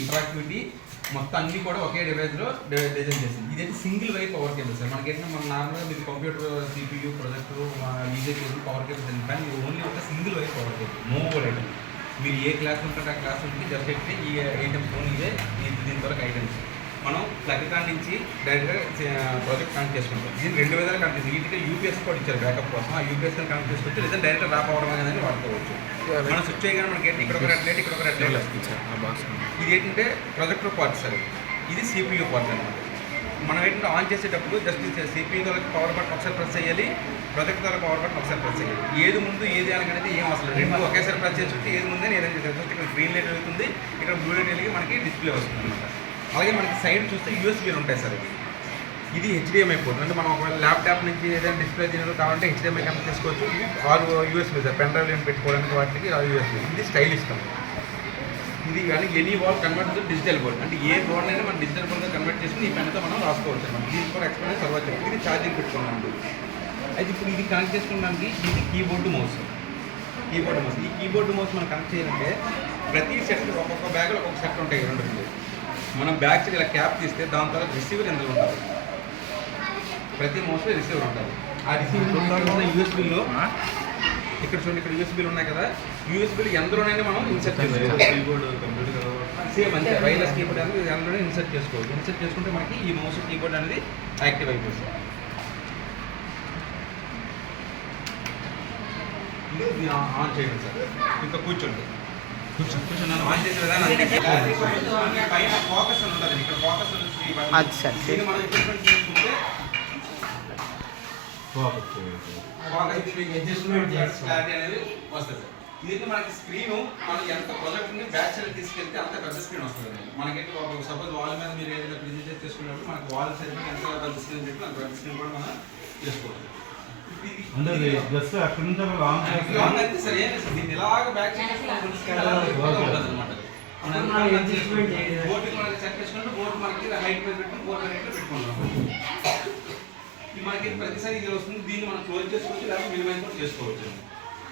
Interactivity మొత్తం అన్ని కూడా ఒకే డివైస్లో డిజైన్ చేసింది. ఇదైతే single Y power cable sir. మనకేంటంటే మన నార్మల్గా మీరు computer CPU projector user cable power cable ఉంది, కానీ ఇది ఓన్లీ ఒక single Y power cable. Movable item. మీరు ఏ క్లాస్ ఉంటే ఆ క్లాస్ ఉంటుంది జస్ట్ ఎట్టి ఈ ఐటమ్స్ ఓన్లీ ఇదే దీని వరకు ఐటమ్స్ మనం ప్లగ్ కాడ నుంచి డైరెక్ట్గా ప్రాజెక్ట్ కనెక్ట్ చేసుకుంటాం. దీన్ని 2 విధాలు కనెక్ట్ చేసి వీటికి యూపీఎస్ కూడా ఇచ్చారు బ్యాకప్ కోసం. ఆ యూపీఎస్ కనెక్ట్ చేసుకోవచ్చు, లేదా డైరెక్ట్గా ర్యాప్ అవ్వడం అనేది వాడుకోవచ్చు. మనం స్విచ్ చేయగానే మనకి ఇక్కడ ఒక రెడ్ లైట్, ఇక్కడ ఒక రెడ్ లైట్. ఇది ఏంటంటే ప్రొజెక్టర్ పార్ట్ సార్. ఇది CPU పార్ట్ అనమాట. మనం ఏంటంటే ఆన్ చేసేటప్పుడు జస్ట్ CPU ద్వారా పవర్ బటన్ ఒకసారి ప్రెస్ చేయాలి, ప్రొజెక్టర్ ద్వారా పవర్ బటన్ ఒకసారి ప్రెస్ చేయాలి. ఏది ముందు ఏది అనేది ఏం అసలు రెండు ఒకేసారి ప్రెస్ చేసి ఏది ముందని ఏదైనా చేసేది. ఇక్కడ గ్రీన్ లైట్ వెళ్తుంది, ఇక్కడ బ్లూ లైట్ వెలిగి మనకి డిస్ప్లే వస్తుంది అనమాట. అలాగే మనకి సైడ్ చూస్తే యూఎస్బీలు ఉంటాయి సార్. ఇది HDMI పోర్ట్. అంటే మనం ఒకవేళ ల్యాప్టాప్ నుంచి ఏదైనా డిస్ప్లే దీనిలో కావాలంటే HDMI కనెక్ట్ చేసుకోవచ్చు. ఇది 6 USB సార్. పెన్ డ్రైవ్ ఏమి పెట్టుకోవడానికి వాటికి 6 USB. ఇది స్టైలిష్ కమ్. ఇది కానీ any wall convert digital board. అంటే ఏ బోర్డ్ అయినా మనం డిజిటల్ బోర్డ్గా కన్వర్ట్ చేసుకుని ఈ పెన్తో మనం రాసుకోవచ్చు అనమాట. దీనికి కూడా ఎక్స్పీరియన్స్ తర్వాత ఇది ఛార్జింగ్ పెట్టుకున్నాం. అయితే ఇప్పుడు ఇది కనెక్ట్ చేసుకోవడానికి ఇది కీబోర్డు మౌస్. ఈ కీబోర్డు మౌస్ మనం కనెక్ట్ చేయాలంటే ప్రతి సెట్ ఒక్కొక్క బ్యాగ్లో ఒక్కొక్క సెట్ ఉంటాయి 2. మనం బ్యాగ్ ఇలా క్యాప్ తీస్తే దాని తర్వాత రిసీవర్ ఎందులో ఉంటుంది. ప్రతి మౌస్లో రిసీవర్ ఉంటుంది. ఆ రిసీవర్ యూఎస్బీలో ఇక్కడ చూడండి, ఇక్కడ యూఎస్బీలు ఉన్నాయి కదా, యూఎస్బీలు ఎందులోనైనా మనం ఇన్సర్ట్ చేసుకోవచ్చు. కీబోర్డ్ కంప్యూటర్ సేమ్ అంతే, వైర్లెస్ కీబోర్డ్ అనేది ఎందులోనే ఇన్సర్ట్ చేసుకోవచ్చు. ఇన్సర్ట్ చేసుకుంటే మనకి ఈ మౌస్ కీబోర్డ్ అనేది యాక్టివ్ అయిపోతుంది. ఇది ఆన్ చేయండి సార్. ఇంకా కూర్చోండి ఆన్ చేసే విధానం పైన ఫోకస్ అని ఉంటుంది. ఇక్కడ ఫోకస్ దీన్ని మనం అడ్జస్ట్మెంట్ చేసుకుంటే క్లారిటీ అనేది వస్తుంది. ఇది మనకి స్క్రీన్ మనం ఎంత ప్రొజెక్ట్ని బ్యాక్ సైడ్ తీసుకెళ్తే అంత పెద్ద స్క్రీన్ వస్తుంది. మనకి సపోజ్ వాల్ మీద మీరు ఏదైనా ప్రెజెంటేషన్ చేసుకున్నప్పుడు మనకి వాల్ సైడ్ ఎంత పెద్ద స్క్రీన్ పెట్టి అంత పెద్ద స్క్రీన్ కూడా మనం చేసుకోవచ్చు. జస్ట్ అక్కడ నుంచి లాంగ్ అయితే సరే దీన్ని ఇలాగ బ్యాక్ సైడ్ అనమాట. బోర్డు మనకి సెట్ చేసుకుంటే బోర్డు మనకి హైట్ మీద పెట్టుకుని బోర్డు హైట్లో పెట్టుకుంటాం. ఇది మనకి ప్రతిసారి ఇది వస్తుంది. దీన్ని మనం క్లోజ్ చేసుకోవచ్చు, లేకపోతే మినిమైజ్ కూడా చేసుకోవచ్చు.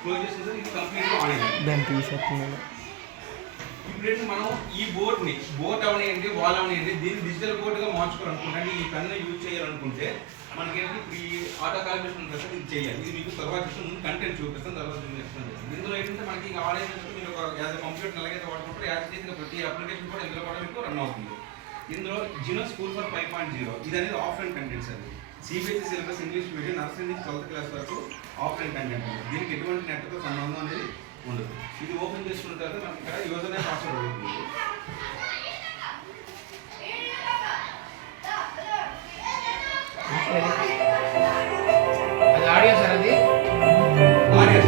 క్లోజ్ చేసుకుంటే ఇది కంప్లీట్గా ఆన్ అయింది. ఇప్పుడు మనం ఈ బోర్డ్ని అవనియండి, వాల్ అవనియండి, దీన్ని డిజిటల్ బోర్డుగా మార్చుకోవాలనుకుంటే, ఈ పెన్ను యూజ్ చేయాలనుకుంటే మనకేంటి ఇప్పుడు ఈ ఆటో కాలిబ్రేషన్ ఉంటుంది, ఇది చేయాలి. ఇది మీకు తర్వాత ముందు కంటెంట్ చూపిస్తాను, తర్వాత ఎక్స్ప్లెయిన్ చేస్తాను. ఇందులో ఏంటంటే మనకి ఇంకా ఆన్లైన్ మీరు ఒక యాజ్ కంప్యూటర్ ఎలాగైతే వాడుకుంటారో యాజ్ చేసిన ప్రతి అప్లికేషన్ కూడా ఇందులో కూడా మీకు రన్ అవుతుంది. ఇందులో జినో స్కూల్ ఫర్ 5.0 ఇది అనేది ఆఫ్లైన్ కంటెంట్స్ అది. CBSE syllabus English medium nursery నుంచి 12th క్లాస్ వరకు ఆఫ్లైన్ కంటెంట్ ఉంది. దీనికి ఎటువంటి నెట్తో సంబంధం అనేది ఉండదు. ఇది ఓపెన్ చేసుకున్న తర్వాత మనకి ఇక్కడ యూజర్ నేమ్ పాస్వర్డ్ అవుతుంది. అది ఆడియో సార్, అది ఆడియో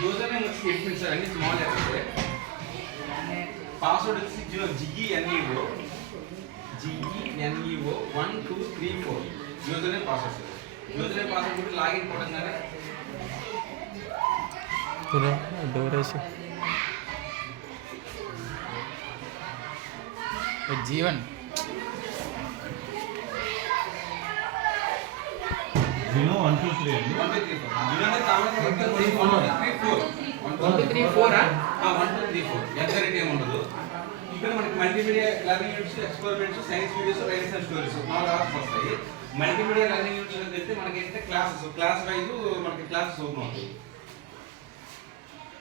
యూజర్ నేమ్ వచ్చి ఎడిట్ సార్, అన్ని స్మాల్ లెటర్స్. పాస్వర్డ్ వచ్చి GENEO 1 2 3 4 user name password sir. User name password కూడా లాగిన్ కొట్టగానే జీవన్ జినో 1 2 3 1 2 3 4 జినోనే కావాలి 1 2 3 4 1 2 3 4 1 2 3 4 ఎగ్జాక్ట్ ఏం ఉండదు. ఇక్కడ మనకి multimedia learning units, experiments, science videos, rights and stories 4 options వస్తాయి. మల్టీమీడియా లెర్నింగ్ యూనిట్స్ అని చెప్తే మనకి ఏంటంటే క్లాస్ వైజ్ మనకి క్లాసెస్ ఓపెన్ అవుతాయి.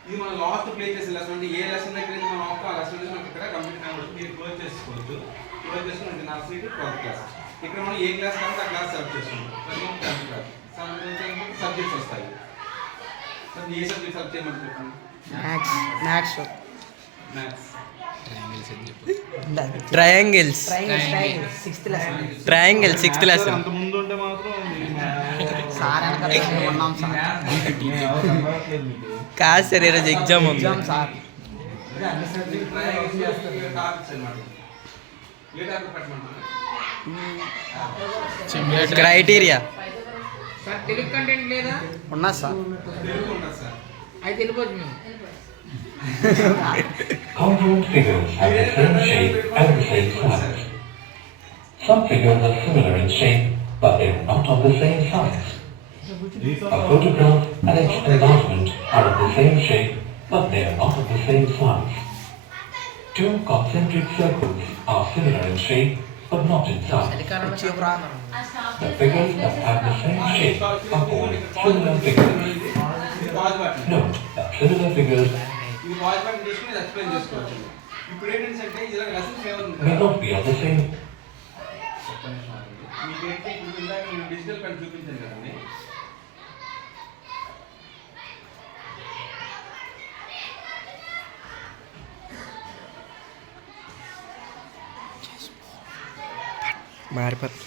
ఇది మనం లాస్ట్ ప్లే చేసే లెసన్ అంటే ఏ లెసన్ దగ్గర నుంచి మనం ఆ లెసన్ నుంచి మనకి ఇక్కడ కంప్లీట్ కనబడుతుంది. మీరు క్లోజ్ చేసుకోవచ్చు. క్లోజ్ చేసుకుని మనకి నర్సరీ టు 12th క్లాస్. ఇక్కడ మనం ఏ క్లాస్ కావాలంటే ఆ క్లాస్ సెలెక్ట్ చేసుకుంటాం. 10th క్లాస్ సబ్జెక్ట్స్ వస్తాయి. ఏ సబ్జెక్ట్ సెలెక్ట్ చేయమని చెప్పండి. మ్యాథ్స్ ట్రయాంగిల్స్ సిక్స్త్ లెసన్ అంత ముందు ఉంటే మాత్రం సార్ వెనకాల ఉన్నాం సార్. కాదు సార్, ఈరోజు ఎగ్జామ్ ఉంది. Sir criteria sir Telugu content లేదా? ఉన్నా సార్. అయితే వెళ్ళిపోవచ్చు మేము. Compound figures have the same shape as the same color. Some figures are similar in shape but they are not of the same size. These A are all photograph and its enlargement are of the same shape, but they are not of the same size. Two concentric circles are similar in shape, but not in size. చలికాలంలో చాలా The figures that have the same shape are called similar figures. ఇది pause button. Note that similar figures ఇది pause button చేసుకుని ఇది explain చేసుకోవచ్చు. ఇప్పుడు ఏంటంటే ఇలా లెసన్స్ may ఏమవుతుంది not be of the same. మీకైతే ఇప్పుడు ఇందాక నేను డిజిటల్ పెన్ చూపించాను కదండి. మారిపోతుంది.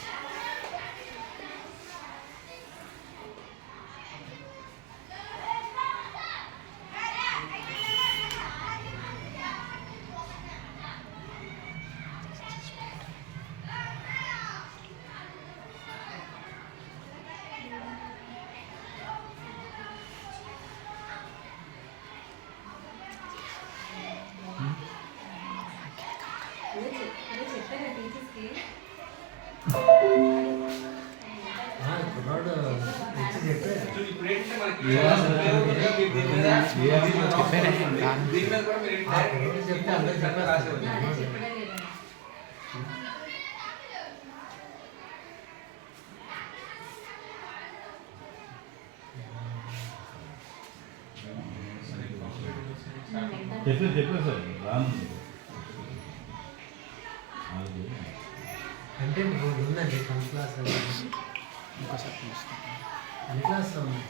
సో ఇప్పుడు ఏంటంటే మనకి దీని మీద కూడా మీరు ఏంటంటే రాసేవాళ్ళు. చెప్పారు సార్ రాను అంటే ఇప్పుడు ఉందండి టెన్త్ క్లాస్ అన్ని క్లాస్లో ఉంది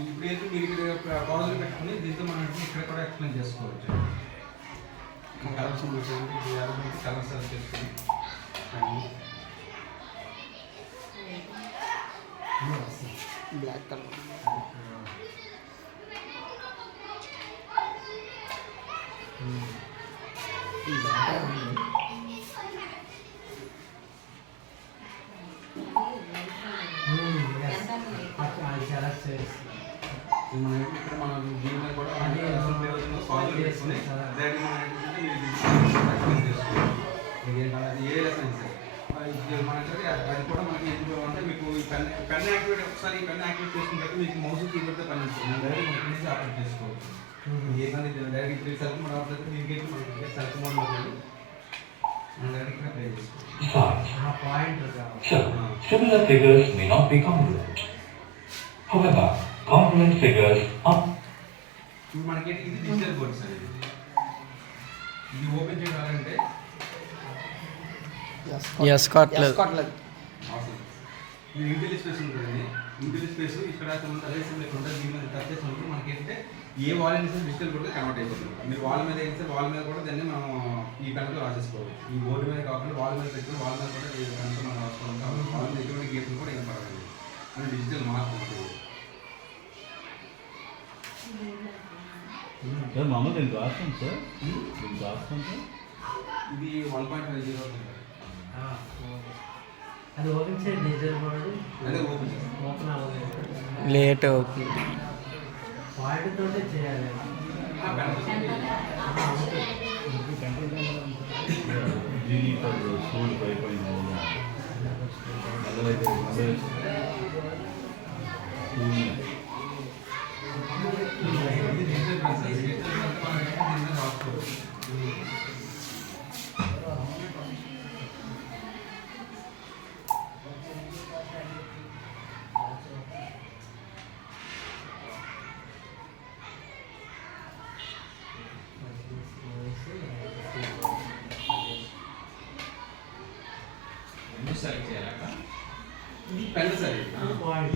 ఇప్పుడు ఏంటంటే మీరు ఇక్కడ పాజిటివ్ పెట్టుకుని దీంతో మనం ఇక్కడ కూడా ఎక్స్ప్లెయిన్ చేసుకోవచ్చు. కలర్స్ కలర్స్ సెలెక్ట్ చేసుకుని బ్లాక్ కలర్ అది సెలెక్ట్ చేసి మనం ఇక్కడ మనం దీని మీద కూడా పాజిటివ్ పెట్టుకుని దాన్ని మనం ఏంటంటే మీరు ఎక్స్ప్లెయిన్ చేసుకోవచ్చు. ఏ లెసన్ సార్ మనకి అది కూడా మనకి ఎందుకు అంటే మీకు ఈ పెన్ యాక్టివేట్ ఒకసారి ఈ పెన్ యాక్టివేట్ చేసుకున్న తర్వాత మీకు మౌస్ కీబోర్డ్తో పని చేస్తుంది. డైరెక్ట్ మన నుంచి ఆపరేట్ చేసుకోవచ్చు. ఏదైనా డైరెక్ట్ ఇప్పుడు సెల్ఫ్ మోడ్ ఆపరేట్ దీనికి మనకి సెల్ఫ్ మోడ్ ఉంటుంది. మనం డైరెక్ట్ ఇక్కడ ప్లే చేసుకోవచ్చు. Size. ఆ పాయింట్ కావాలి. So, similar figures may not be congruent. However, congruent figures are ఇప్పుడు మనకి ఇది డిజిటల్ బోర్డ్ సార్. ఇది ఓపెన్ చేయాలంటే ఎస్కాట్లేదు. అవసరం. ఇది ఇంటిల్ స్పేస్ ఉంటుందండి. ఇంటిల్ స్పేస్ ఇక్కడ అదే సింబల్ ఇక్కడ ఉంటుంది. దీని మీద టచ్ చేసినప్పుడు మనకి ఏంటంటే ఏ వాల్ అయినా సరే డిజిటల్ బోర్డ్ కన్వర్ట్ అయిపోతుంది. మీరు వాల్ మీద అయితే వాల్ మీద కూడా దాన్ని మనం ఈ పెన్తో రాసేసుకోవచ్చు. ఈ బోర్డు మీద కాకుండా వాల్ మీద పెట్టుకుని వాల్ మీద కూడా ఈ పెన్తో మనం రాసుకోవడం కాబట్టి వాల్ మీద ఎటువంటి గీతలు కూడా ఏం పడలేదు. మన డిజిటల్ మార్క్ ఉంటుంది. సార్ మామూలు దీనికి రాస్తాం సార్ దీనికి రాస్తాం సార్ ఇది 1.50 అవుతుంది. అది ఓపెన్ చేయండి డిజిటల్ బోర్డు అదే ఓపెన్ చేస్తాం. ఓపెన్ అవ్వలేదు లేట్ అవుతుంది. పాయింట్ తోటే చేయాలి జీనీ ఫర్ స్కూల్ 5.0 అలాగే ఇది digital pen sir. Digital pen మనం ఏంటంటే దీని మీద రాసుకోవచ్చు. సెలెక్ట్ చేయాలట. ఇది పెన్ సార్.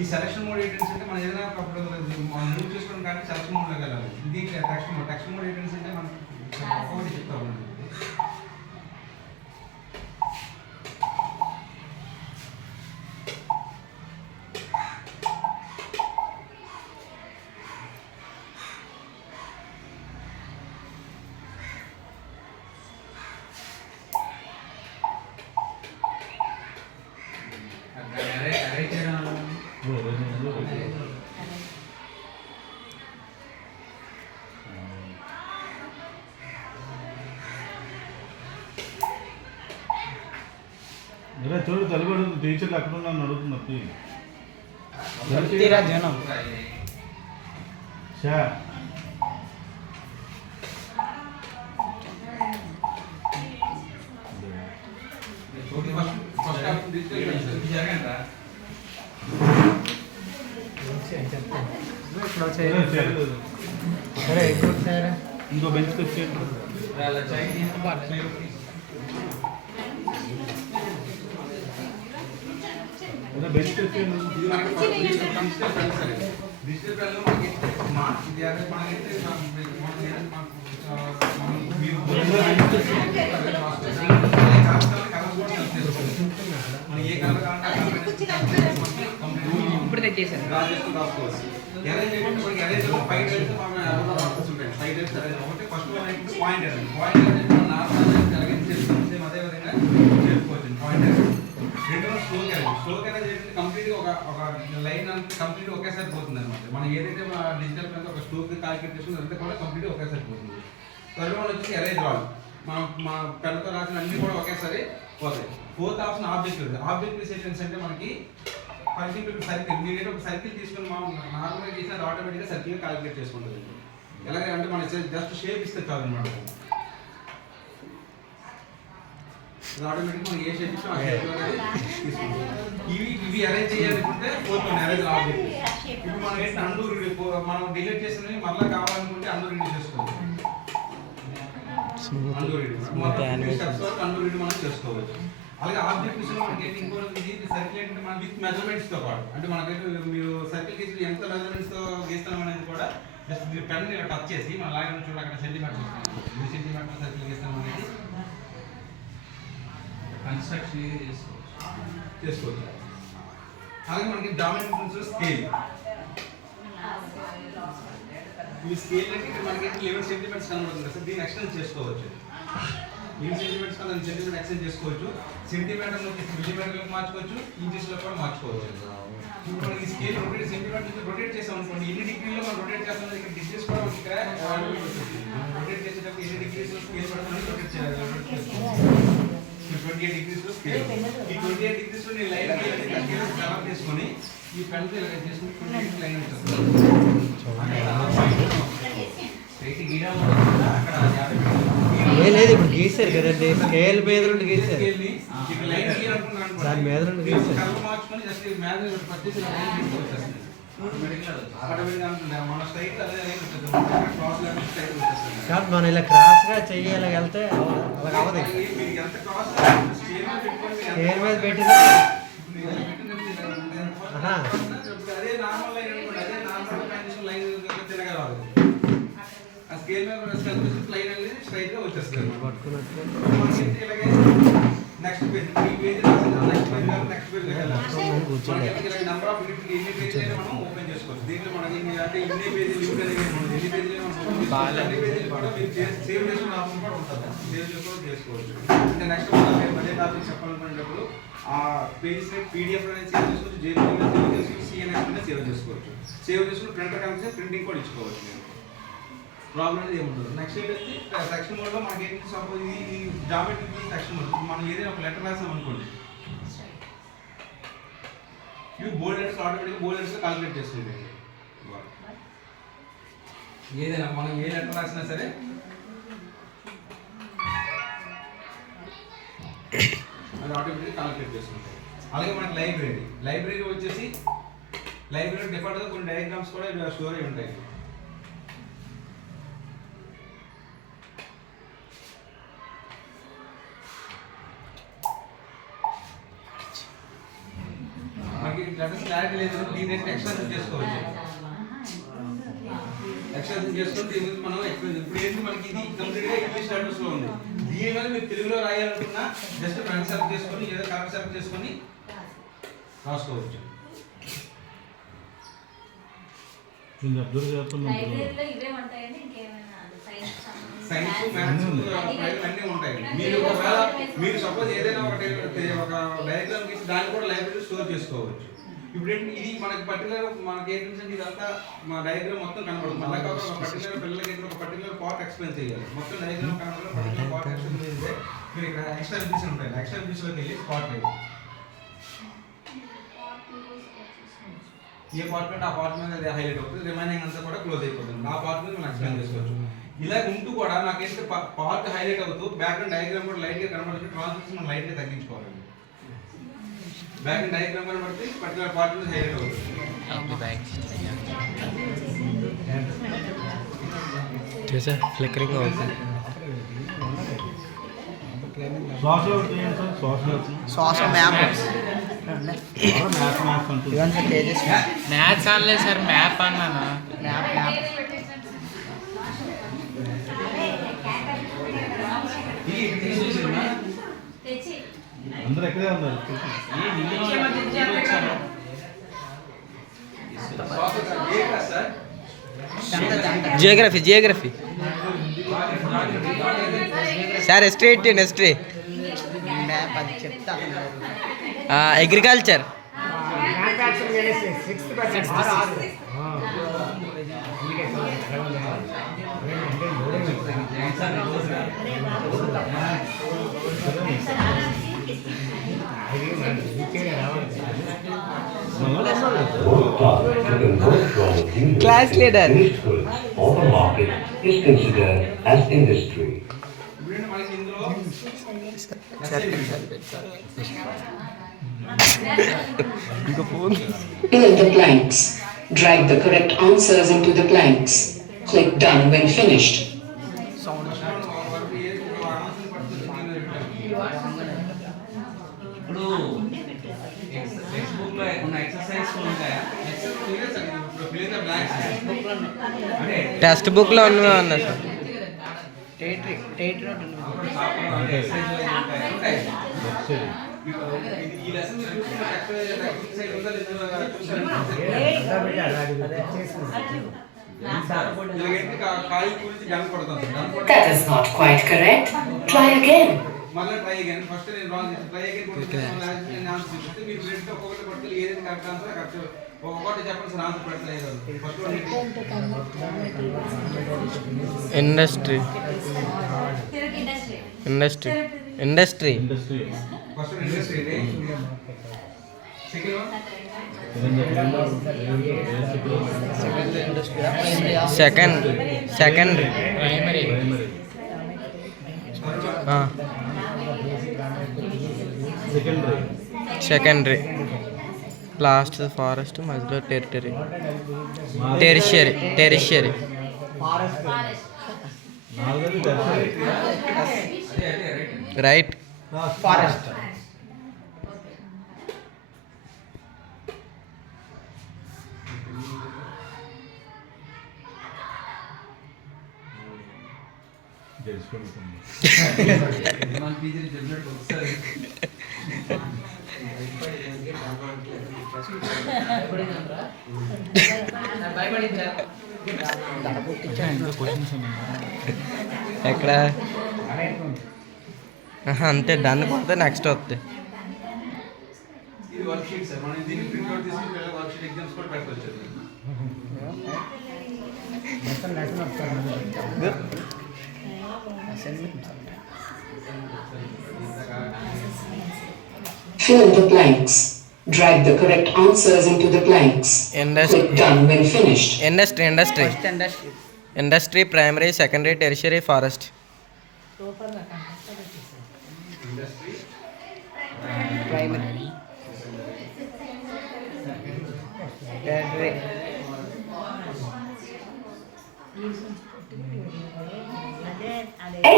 ఈ సెలక్షన్ మోడ్ ఏంటంటే మనం ఏదైనా అప్పుడు మనం మూవ్ చేసుకోవడం కానీ సెలక్షన్ మోడ్లోకి వెళ్ళాలి. ఇది టెక్స్ట్ మోడ్ ఏంటంటే మనం ఒకటి చెప్తా ఉన్నాం. అరే చేయడం ఇలా చూడు తలబడి టీచర్లు అక్కడ ఉన్నాను అడుగుతున్నా తీరా జనం Shah okay first half digital pen sir ఇది జరగండి రా సరే ఎక్కువ సార్ ఇంకో బెంచ్ తెచ్చేయండి అలా చేయండి ఇలా బెంచ్ తెచ్చేయండి digital pen sir digital pen లో మనకి మార్క్స్ ఇది అదే మనకైతే మనం ఏ కలర్ ఇప్పుడు తెచ్చేసాను అరేంజ్ ఏంటంటే మనకి అరేంజ్ 5 డేస్ ఆప్షన్స్ ఉంటాయి 5 డేస్ అరేంజ్ ఒకటి ఫస్ట్ వన్ ఏంటంటే పాయింట్ అరేంజ్ మనం నార్మల్ అరేంజ్ చేసుకుంటే సేమ్ అదే విధంగా చేసుకోవచ్చు పాయింట్ అరేంజ్ రెండో స్ట్రోక్ అరేంజ్ ఏంటంటే కంప్లీట్ ఒక లైన్ అంతా కంప్లీట్ ఒకేసారి పోతుంది అనమాట మనం ఏదైతే డిజిటల్ పెన్ ఒక స్ట్రోక్ క్యాలిక్యులేట్ చేసుకుంటే అంతా కూడా కంప్లీట్ ఒకేసారి పోతుంది థర్డ్ వన్ వచ్చి అరేంజ్ రాల్ మనం మా పెన్తో రాసిన అన్ని కూడా ఒకేసారి పోతాయి ఫోర్త్ ఆప్షన్ ఆబ్జెక్టివ్ సెషన్స్ అంటే మనకి పర్టికులర్ సర్కిల్ మీరు ఒక సర్కిల్ తీసుకొని మనం నార్మల్గా చేసిన ఆటోమేటిక్గా సర్కిల్ క్యాలిక్యులేట్ చేసుకుంటుంది ఎలాగంటే మన జస్ట్ షేప్ ఇస్తే చాలు అనమాట ఆటోమేటిక్ మనం ఏ షేప్ ఇష్టం ఆ షేప్ తీసుకుంటాం ఇవి అరేంజ్ చేయాలనుకుంటే ఫోర్త్ అరేంజ్ ఆబ్జెక్ట్ ఇప్పుడు మనం ఏంటి మనం డిలీట్ చేసినవి మళ్ళీ కావాలనుకుంటే అండూ చేసుకోవచ్చు అండూ మనం చేసుకోవచ్చు అలాగే ఆబ్జెక్ట్ విషయంలో మనకి ఏంటి ఇంకో ఇది సర్కిల్ ఏంటంటే మనం విత్ మెజర్మెంట్స్ తో పాటు అంటే మనకైతే మీరు సర్కిల్ గీసి ఎంత మెజర్మెంట్స్ తో గీస్తాం అనేది కూడా జస్ట్ మీరు పెన్ ఇలా టచ్ చేసి మన లాగా చూడండి అక్కడ సెంటీమీటర్స్ వస్తుంది ఎన్ని సెంటీమీటర్ సర్కిల్ గీస్తాం అనేది కన్స్ట్రక్షన్ చేసుకోవచ్చు అలాగే మనకి డామినెంట్ స్కేల్ ఈ స్కేల్ అంటే ఇక్కడ మనకి 11 సెంటీమీటర్స్ కనబడుతుంది సార్ దీన్ని ఎక్స్టెండ్ చేసుకోవచ్చు 11 సెంటీమీటర్స్ కన్నా సెంటీమీటర్ ఎక్స్టెండ్ చేసుకోవచ్చు సెంటీమీటర్ నుంచి మిల్లీమీటర్లకు మార్చుకోవచ్చు ఇంచెస్ లో కూడా మార్చుకోవచ్చు ఇప్పుడు ఈ స్కేల్ రొటేట్ సెంటీమీటర్ నుంచి రొటేట్ చేసాం అనుకోండి ఎన్ని డిగ్రీలో మనం రొటేట్ చేస్తాం ఇక్కడ డిగ్రీస్ కూడా మనకి ఇక్కడ రొటేట్ చేసేటప్పుడు ఎన్ని డిగ్రీస్ లో స్కేల్ పడుతుంది రొటేట్ చేయాలి 28 డిగ్రీస్ లో స్కేల్ ఈ 28 డిగ్రీస్ లో నేను లైన్ కలర్ చేసుకొని ఈ పెన్ తో ఇలా చేసుకొని 28 లైన్ ఉంటుంది స్ట్రైట్ గీయడం అక్కడ 50 లేదు ఇప్పుడు గీసారు కదండి స్కేల్ మీద నుండి గీసారు స్కేల్ ని ఇక్కడ లైన్ గీయాలనుకున్నాను దాని మీద నుండి గీసారు కలర్ మార్చుకొని జస్ట్ మ్యాజిక్ పర్చేస్ లైన్ గీసుకోవచ్చు ఆటోమేటిక్గా మన స్ట్రైట్ అదే లైన్ ఉంటుంది క్రాస్ లైన్ స్ట్రైట్ వచ్చేస్తుంది కాదు మనం ఇలా క్రాస్గా చెయ్యాలి వెళ్తే అలా కావదు మీరు ఎంత క్రాస్ స్కేల్ మీద పెట్టిన అదే నార్మల్ లైన్ అనుకోండి అదే నార్మల్ కండిషన్ లైన్ తిరగరాదు ఆ స్కేల్ మీద లైన్ అనేది స్ట్రైట్ గా వచ్చేస్తుంది పట్టుకున్నట్టు ఇలాగే నెక్స్ట్ పేజ్ ఈ పేజ్ నెక్స్ట్ పేజ్ మనకి నంబర్ ఆఫ్ యూనిట్ ఎన్ని పేజీలు మనం ఓపెన్ చేసుకోవచ్చు దీంట్లో మనకి అంటే ఇన్ని పేజీలు యూనిట్ అనేది ఎన్ని పేజీలు మనం అన్ని పేజీలు కూడా మీరు సేవ్ చేసుకున్న ఆప్షన్ కూడా ఉంటుంది సేవ్ చేసుకొని చేసుకోవచ్చు అంటే నెక్స్ట్ మనం అదే టాపిక్ చెప్పాలనుకునేటప్పుడు ఆ పేజ్ పీడిఎఫ్ అనేది సేవ్ చేసుకోవచ్చు జేపీజీ సేవ్ చేసుకోవచ్చు సిఎన్ఎఫ్ అనేది సేవ్ చేసుకోవచ్చు సేవ్ చేసుకుని ప్రింటర్ కనిపిస్తే ప్రింటింగ్ కూడా ఇచ్చుకోవచ్చు మీరు ప్రాబ్లం అనేది ఏముంటుంది నెక్స్ట్ ఏంటంటే సెక్షన్ మోడ్లో మనకి ఏంటి సపోజ్ ఈ జామెట్రీ సెక్షన్ మోడ్ మనం ఏదైనా ఒక లెటర్ రాసాం అనుకోండి ఇవి బోల్డ్ లెటర్స్ ఆటోమేటిక్గా బోల్డ్ లెటర్స్ కాలిక్యులేట్ చేస్తుంది ఏదైనా మనం ఏ లెటర్ రాసినా సరే అది ఆటోమేటిక్గా కాలిక్యులేట్ చేసుకుంటాం అలాగే మనకి లైబ్రరీ వచ్చేసి లైబ్రరీ డిఫాల్ట్గా కొన్ని డయాగ్రామ్స్ కూడా స్టోర్ అయి ఉంటాయి మనకి లెటర్స్ క్లారిటీ లేదు దీన్ని ఎక్స్టెన్షన్ చేసుకోవచ్చు ఎక్స్టెన్షన్ చేసుకొని దీని మీద మనం ఇప్పుడు ఏంటి మనకి ఇది కంప్లీట్గా ఇంగ్లీష్ లెటర్స్ లో ఉంది దీని మీద మీరు తెలుగులో రాయాలనుకున్నా జస్ట్ ఫ్రంట్ సెలెక్ట్ చేసుకొని ఏదో కరెక్ట్ సెలెక్ట్ చేసుకొని రాసుకోవచ్చు నేను అబ్జర్వ్ చేస్తున్నాను లైబ్రరీలో ఇవే ఉంటాయండి ఇంకేమైనా సైన్స్ మ్యాథ్స్ అన్నీ ఉంటాయి మీరు ఒకవేళ మీరు సపోజ్ ఏదైనా ఒక డయాగ్రామ్ గీసి దాన్ని కూడా లైబ్రరీ స్టోర్ చేసుకోవచ్చు ఇప్పుడు ఏంటి ఇది మనకి పర్టికులర్ మనకి ఏంటంటే ఇదంతా మా డయాగ్రామ్ మొత్తం కనబడుతుంది మళ్ళీ కాకుండా ఒక పర్టికులర్ పిల్లలకి ఏంటంటే ఒక పర్టికులర్ పార్ట్ ఎక్స్ప్లెయిన్ చేయాలి మొత్తం డయాగ్రామ్ కనబడాలి పర్టికులర్ పార్ట్ ఎక్స్ప్లెయిన్ చేస్తే మీరు ఇక్కడ ఎక్స్ట్రా ఎగ్జిబిషన్ ఉంటాయి ఎక్స్ట్రా ఎగ్జిబిషన్లోకి వెళ్ళి స్పాట్ లైట్ ఏ పార్ట్ అంటే ఆ పార్ట్ మీద అది హైలైట్ అవుతుంది, రిమైనింగ్ అంతా కూడా క్లోజ్ అయిపోతుంది. ఆ పార్ట్ మీద మనం ఎక్స్ప్లెయిన్ చేసుకోవచ్చు. ఇలా ఉంటూ కూడా నాకైతే పార్ట్ హైలైట్ అవుతూ బ్యాక్గ్రౌండ్ డయాగ్రామ్ కూడా లైట్గా కనబడుతుంది. ట్రాన్సిషన్ మనం లైట్గా తగ్గించుకోవాలి. బ్యాక్గ్రౌండ్ డయాగ్రామ్ కనబడితే పర్టికులర్ పార్ట్ మీద హైలైట్ అవుతుంది. ఫ్లికరింగ్ అవుతుంది. శ్వాస ఒకటి చేయండి సార్. శ్వాస మ్యాప్ మ్యాథ్ అంటుంది. మ్యాథ్స్ అనలేదు సార్, మ్యాప్ అన్నాను. అందరూ ఎక్కడే ఉన్నారు. జియోగ్రఫీ సార్, హిస్టరీ ఏంటి? History, agriculture, Both tasks can go from using Class leader. finished goods or the market is considered as industry. ఇప్పుడు మనకి ఇందులో Fill in the blanks. Drag the correct answers into the blanks. Click done when finished. ఇప్పుడు text book లో ఉన్న exercise ఉంటాయా? అంటే text బుక్లో ఉన్నవే ఉన్నాయి సార్. ఈ లెసన్ సైడ్ ఉందా కాయి గురించి కనపడుతుంది. That is not quite correct. Try again. మళ్ళీ ట్రై అగైన్. ఫస్ట్ నేను రాంగ్ చేసి ట్రై అగైన్ నేను ఆన్సర్ చూపిస్తే మీరు ప్రింట్ ఒక్కొక్కటి పట్టుకుని ఏదైతే కరెక్ట్ ఆన్సర్ కరెక్ట్ ఒక్కొక్కటి చెప్పండి సార్. ఆన్సర్ పెట్టలేదు. First industry industry industry industry first industry second second primary. Secondary, last forest, మధ్యలో టెరిటరీ, టెరిషియరీ. నాలుగోది టెర్షియరీ. రైట్. ఫారెస్ట్. మన టీచర్ చెప్పినట్టు ఒకసారి ఎక్కడ అంతే, డన్ కొడితే నెక్స్ట్ వస్తాయి. ఇది వర్క్ షీట్ సార్. మనం దీన్ని ప్రింట్ అవుట్ తీసుకుని పిల్లల వర్క్ షీట్ ఎగ్జామ్స్ కూడా పెట్టవచ్చు. Fill in the blanks. Drag the correct answers into the blanks. Click done when finished. Industry, primary, secondary, tertiary, forest.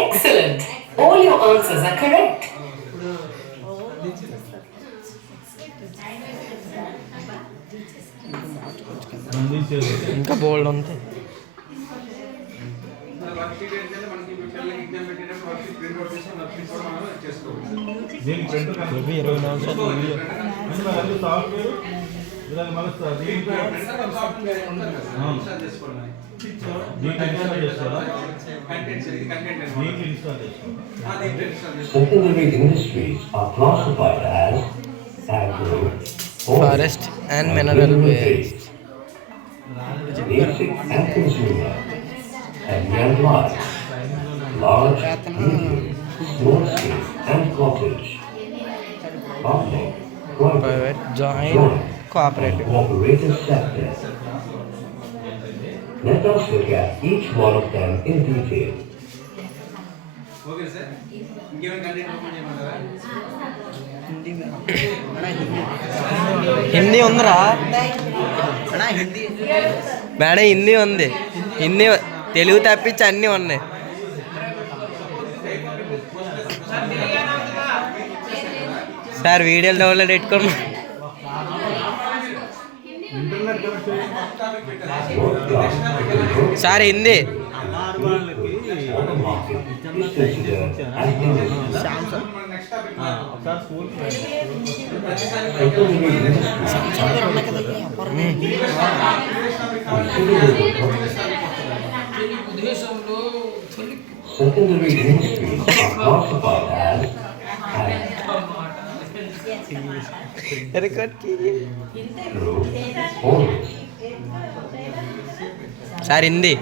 Excellent. All your answers are correct. ఇంకా బోల్డ్ ఉంది. Work sheet ఏంటంటే మనకి పిల్లలకి exam పెట్టేటప్పుడు work sheet print out చేసి work sheet కూడా మనం చేసుకోవచ్చు. దీనికి ప్రింట్ ఇవి 20 నిమిషాలు వీడియో. అంటే మరి అన్ని సాఫ్ట్వేర్ ఇలా మళ్ళీ దీనికి దీనికి ఇన్స్టాల్ చేసుకోవాలా? దీనికి ఇన్స్టాల్ చేసుకోవాలా? Secondary industries are classified as agro, Forest and mineral waste. basic and consumer, heavy and light, large, medium, small scale and cottage, public, private, Joint, joint, cooperative sector. Let us look at each one of them in detail. Okay sir ఇంకేమైనా content open చేయమంటారా? హిందీ ఉందిరా madam, Hindi ఉంది. హిందీ తెలుగు తప్పించి అన్నీ ఉన్నాయి. Sir వీడియోలు download పెట్టుకోండి. Internet connection sir Hindi ఒకసారి school Secondary industries are classified as record through orders. Sir Hindi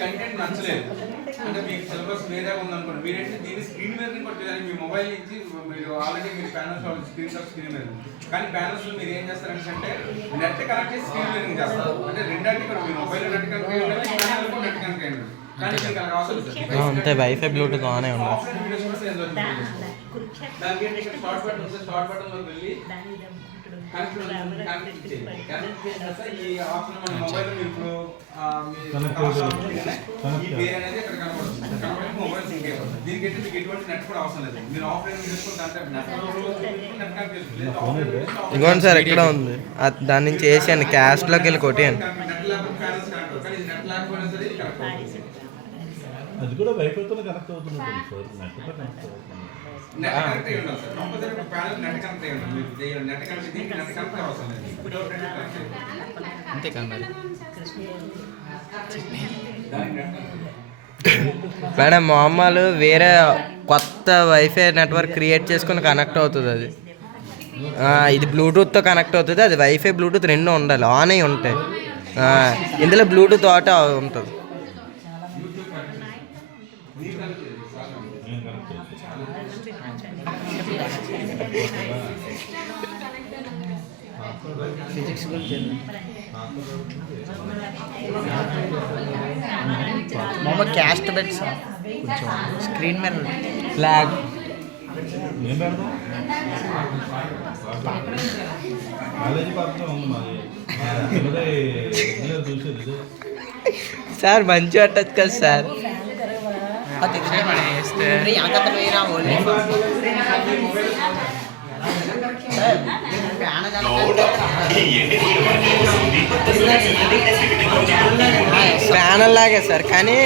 content నచ్చలేదు అంటే మీకు సిలబస్ వేరే ఉందనుకోండి, మీరేంటి దీన్ని స్క్రీన్ మీద కొట్టేదాన్ని మీ మొబైల్ నుంచి మీరు ఆల్రెడీ మీరు ప్యానల్స్ స్క్రీన్ మీద కానీ ప్యానల్స్ మీరు ఏం చేస్తారంటే నెట్ కనెక్ట్ చేసి స్క్రీన్ మీద చేస్తారు. అంటే రెండంటే ఇక్కడ మీ మొబైల్ నెట్ కనెక్ట్ అయ్యి ఉండాలి, ప్యానల్ నెట్ కనెక్ట్ అయ్యి ఉండాలి. కానీ మీకు అలా అవసరం లేదు. అంతే వైఫై బ్లూటూత్ ఆనే ఉండదు. ఆఫ్లైన్ వీడియోస్ కూడా సేమ్ జరుగుతుంది. దానికి ఏంటి ఇక్కడ షార్ట్ బటన్ ఉంది, షార్ట్ బటన్ లోకి వెళ్ళి కనెక్ట్ చేయండి. కనెక్ట్ చేసినాక ఈ ఆప్షన్ మన మొబైల్ లో ఇప్పుడు ఈ పేరు అనేది ఇక్కడ కనబడుతుంది. కనబడి మొబైల్ సింక్ అయిపోతుంది. దీనికి అయితే మీకు ఎటువంటి నెట్ కూడా అవసరం లేదు. మీరు ఆఫ్లైన్ చూసుకుంటే అంటే నెట్ కనెక్ట్ చేసుకోలేదు. ఇదిగోండి సార్ ఎక్కడ ఉంది దాని నుంచి వేసాను క్యాస్ట్లోకి వెళ్ళి కొట్టేయండి. నెట్ లేకపోతే ప్యానల్స్ కనెక్ట్ అవుతుంది. కానీ నెట్ లేకపోయినా సరే ఇది కనెక్ట్ అవుతుంది. అది కూడా వైఫైతో కనెక్ట్ అవుతుంది సార్, నెట్తో కనెక్ట్ అవుతుంది. నెట్ కనెక్ట్ అయ్యి ఉండాలి sir. Compulsory panel net connect అయ్యి ఉండాలి. మీరు నెట్ కనెక్ట్ దీనికి నెట్ కనెక్ట్ అవసరం లేదు. వితౌట్ నెట్ కనెక్ట్ చేయండి. అంతే కదా మరి మేడం. మామూలు వేరే కొత్త వైఫై నెట్వర్క్ క్రియేట్ చేసుకుని కనెక్ట్ అవుతుంది అది. ఇది బ్లూటూత్తో కనెక్ట్ అవుతుంది, అది వైఫై బ్లూటూత్ రెండు ఉండాలి, ఆన్ అయి ఉంటాయి. ఇందులో బ్లూటూత్ ఆటో ఉంటుంది. ఫిజిక్స్ గురించి మామూలు క్యాస్ట్ బెట్స్ కొంచెం స్క్రీన్ మీద ఫ్లాగ్ ఏం పెడదాం? కాలేజీ పక్కన ఉంది మాది. చూసేది సార్ మంచి పట్టచ్చు కదా సార్. ప్యానల్ లాగే సార్, కానీ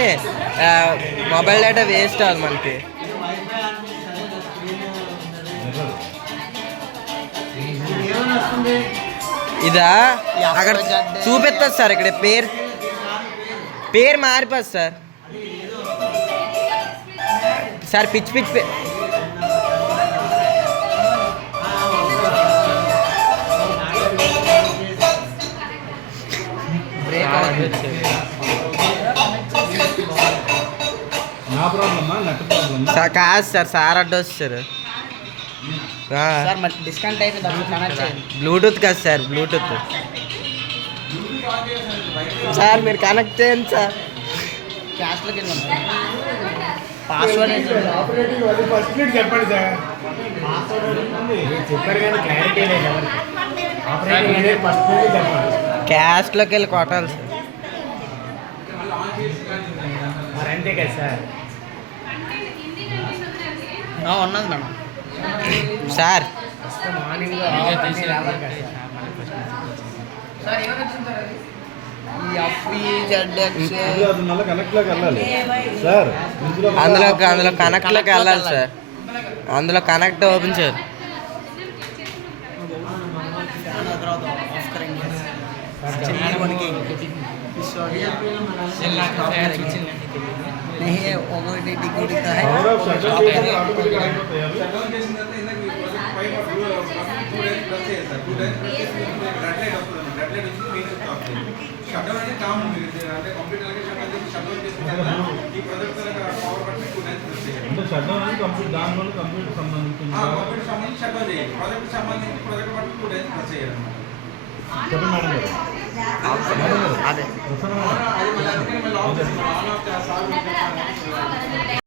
మొబైల్ డేటా వేస్ట్ అవ్వదు మనకి. ఇదా అక్కడ చూపిస్తుంది సార్, ఇక్కడ పేరు మారిపోదు సార్. సార్ పిచ్ నా ప్రాబ్లమా నెట్ ప్రాబ్లమా? కాదు సార్, సార్ అడ్డొస్తారు. సార్ మరి డిస్కౌంట్ అయిపోయింది అప్పుడు కనెక్ట్ చేయండి. బ్లూటూత్ కాదు సార్, బ్లూటూత్. సార్ మీరు కనెక్ట్ చేయండి సార్. క్యాష్లోకి వెళ్ళి పాస్వర్డ్ ఫస్ట్ చెప్పండి సార్. చెప్పారు కానీ క్లారిటీ లేదు ఎవరికి. ఆపరేటింగ్ అనేది ఫస్ట్ నుండి చెప్పండి. క్యాష్లోకి వెళ్ళి కొట్టాలి సార్. మరి అంతే కదా సార్. ఉన్నది మేడం సార్. మార్నింగ్ మళ్ళీ కనెక్ట్లోకి వెళ్ళాలి సార్. అందులో కనెక్ట్లోకి వెళ్ళాలి సార్. అందులో కనెక్ట్ ఓపెన్ చేయాలి. ఒకటి ticket power of shut down చేస్తే ఆటోమేటిక్గా అయిపోతాయి అవి. షట్ డౌన్ చేసిన తర్వాత ఇందాక మీ ప్రాజెక్ట్ 2 డేస్ ప్రెస్ చేయాలి సార్. 2 డేస్ ప్రెస్ చేసి మీకు రెడ్ లైట్ వస్తుంది. రెడ్ లైట్ వచ్చి మెయిన్ స్విచ్ ఆఫ్ చేయాలి. షట్ డౌన్ అనేది కామన్. అంటే కంప్యూటర్ అలాగే షట్ డౌన్ చేసిన తర్వాత ఈ project power button 2 days press చేయాలి. అంటే షట్ డౌన్ అనేది కంప్లీట్ దానివల్ల కంప్లీట్ సంబంధించింది కంప్యూటర్ సంబంధించి షట్ డౌన్ చేయాలి. ప్రాజెక్ట్ సంబంధించి ప్రాజెక్ట్ పట్టు 2 days ప్రెస్ చేయాలన్నమాట. చెప్పండి మేడం గారు. అదే ప్రసన్న మేడం. అది మళ్ళీ అందుకని మళ్ళీ ఆఫ్ చేస్తున్నాం. ఆన్ ఆఫ్ చేస్తాం.